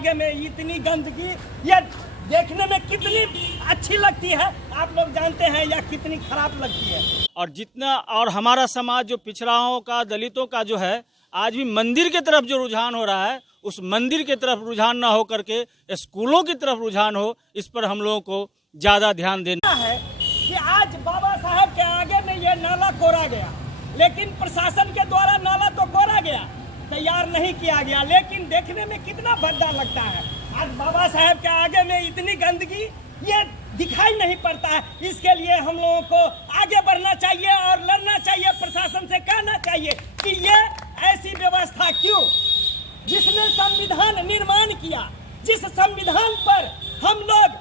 आगे में इतनी गंदगी, ये देखने में कितनी अच्छी लगती है आप लोग जानते हैं या कितनी खराब लगती है। और हमारा समाज जो पिछड़ाओं का, दलितों का जो है, आज भी मंदिर की तरफ जो रुझान हो रहा है, उस मंदिर की तरफ रुझान ना हो करके स्कूलों की तरफ रुझान हो, इस पर हम लोगों को ज्यादा ध्यान देना है कि आज बाबा साहब के आगे में ये नाला कोरा गया, लेकिन प्रशासन के द्वारा नाला तो कोरा गया, तैयार नहीं किया गया, लेकिन देखने में कितना भद्दा लगता है। आज बाबा साहब के आगे में इतनी गंदगी, ये दिखाई नहीं पड़ता है। इसके लिए हम लोगों को आगे बढ़ना चाहिए और लड़ना चाहिए, प्रशासन से कहना चाहिए कि ये ऐसी व्यवस्था क्यों, जिसने संविधान निर्माण किया, जिस संविधान पर हम लोग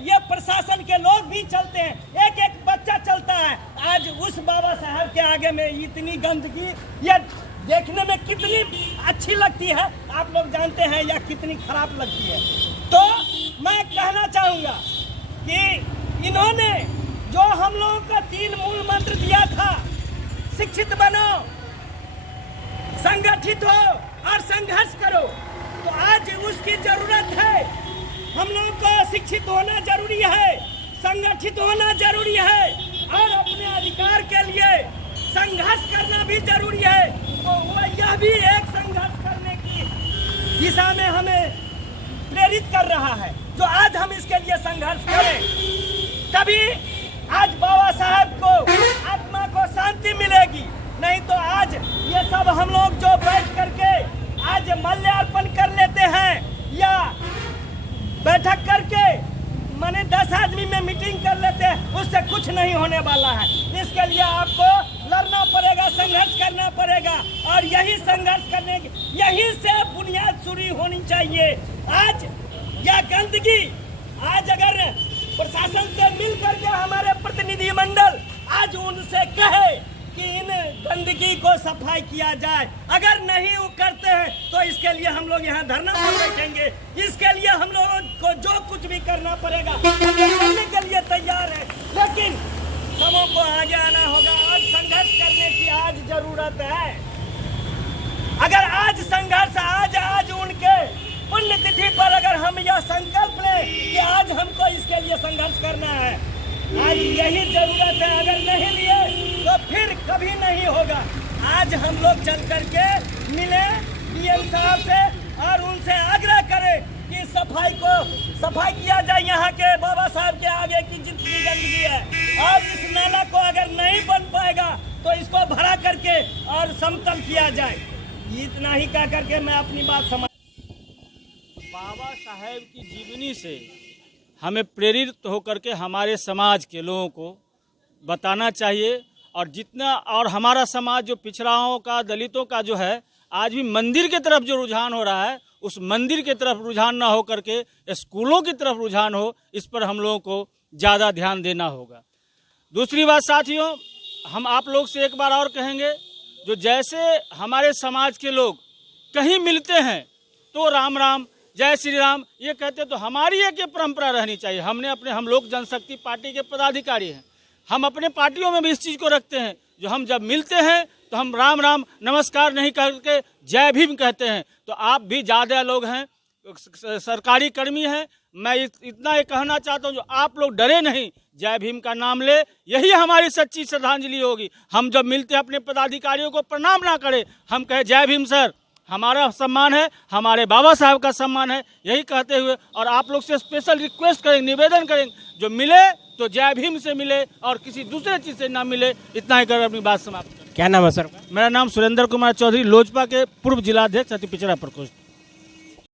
ये प्रशासन के लोग भी चलते हैं, एक एक बच्चा चलता है, आज उस बाबा साहब के आगे में इतनी गंदगी, ये देखने में कितनी अच्छी लगती है आप लोग जानते हैं या कितनी खराब लगती है। तो मैं कहना चाहूँगा कि इन्होंने जो हम लोगों का 3 मूल मंत्र दिया था, शिक्षित बनो, संगठित हो और संघर्ष करो, तो आज उसकी जरूरत है। हम लोगों को शिक्षित होना जरूरी है, संगठित होना जरूरी है और अपने अधिकार के लिए संघर्ष करना भी जरूरी है। तो यह भी एक संघर्ष करने की दिशा में हमें प्रेरित कर रहा है, जो आज हम इसके लिए संघर्ष करें, तभी आज बाबा साहब को आत्मा को शांति मिलेगी। नहीं तो आज ये सब हम लोग जो बैठ करके आज माल्यार्पण कर लेते हैं या बैठक करके माने 10 आदमी में मीटिंग कर लेते हैं, उससे कुछ नहीं होने वाला है। इसके लिए आपको लड़ना पड़ेगा, संघर्ष करना पड़ेगा और यही संघर्ष करने की, यही से बुनियाद शुरू होनी चाहिए। आज यह गंदगी, आज अगर प्रशासन से मिल करके हमारे प्रतिनिधि मंडल आज उनसे कहे कि इन गंदगी को सफाई किया जाए, अगर नहीं वो करते हैं तो इसके लिए हम लोग यहाँ धरना पर बैठेंगे। इसके लिए हम लोगों को जो कुछ भी करना पड़ेगा करने के लिए तैयार है, लेकिन सबों को आगे आना होगा और संघर्ष करने की आज जरूरत है। अगर आज संघर्ष आज उनके पुण्यतिथि पर अगर हम यह संकल्प लें कि आज हमको इसके लिए संघर्ष करना है, आज यही जरूरत है, अगर नहीं लिए तो फिर कभी नहीं होगा। आज हम लोग चल करके मिले डीएम साहब से और उनसे आग्रह करें कि सफाई किया जाए यहाँ के बाबा साहब के आगे की जितनी गंदगी है, और इस नाला को अगर नहीं बन पाएगा तो इसको भरा करके और समतल किया जाए। इतना ही कह करके मैं अपनी बात समझ। बाबा साहेब की जीवनी से हमें प्रेरित होकर के हमारे समाज के लोगों को बताना चाहिए, और हमारा समाज जो पिछड़ाओं का, दलितों का जो है, आज भी मंदिर की तरफ जो रुझान हो रहा है, उस मंदिर की तरफ रुझान ना हो करके स्कूलों की तरफ रुझान हो, इस पर हम लोगों को ज़्यादा ध्यान देना होगा। दूसरी बात साथियों, हम आप लोग से एक बार और कहेंगे, जो जैसे हमारे समाज के लोग कहीं मिलते हैं तो राम राम, जय श्री राम ये कहते, तो हमारी एक परंपरा रहनी चाहिए। हम लोग जनशक्ति पार्टी के पदाधिकारी हैं, हम अपने पार्टियों में भी इस चीज़ को रखते हैं, जो हम जब मिलते हैं तो हम राम राम नमस्कार नहीं करके जय भीम कहते हैं। तो आप भी ज़्यादा लोग हैं, सरकारी कर्मी हैं, मैं इतना ये कहना चाहता हूँ, जो आप लोग डरे नहीं, जय भीम का नाम ले, यही हमारी सच्ची श्रद्धांजलि होगी। हम जब मिलते हैं अपने पदाधिकारियों को प्रणाम ना करें, हम कहें जय भीम सर, हमारा सम्मान है, हमारे बाबा साहब का सम्मान है, यही कहते हुए और आप लोग से स्पेशल रिक्वेस्ट करेंगे, निवेदन करेंगे, जो मिले तो जय भीम से मिले और किसी दूसरे चीज़ से ना मिले। इतना ही कर अपनी बात समाप्त। क्या नाम है सर? मेरा नाम सुरेंद्र कुमार चौधरी, लोजपा के पूर्व जिलाध्यक्ष अति पिछड़ा प्रकोष्ठ।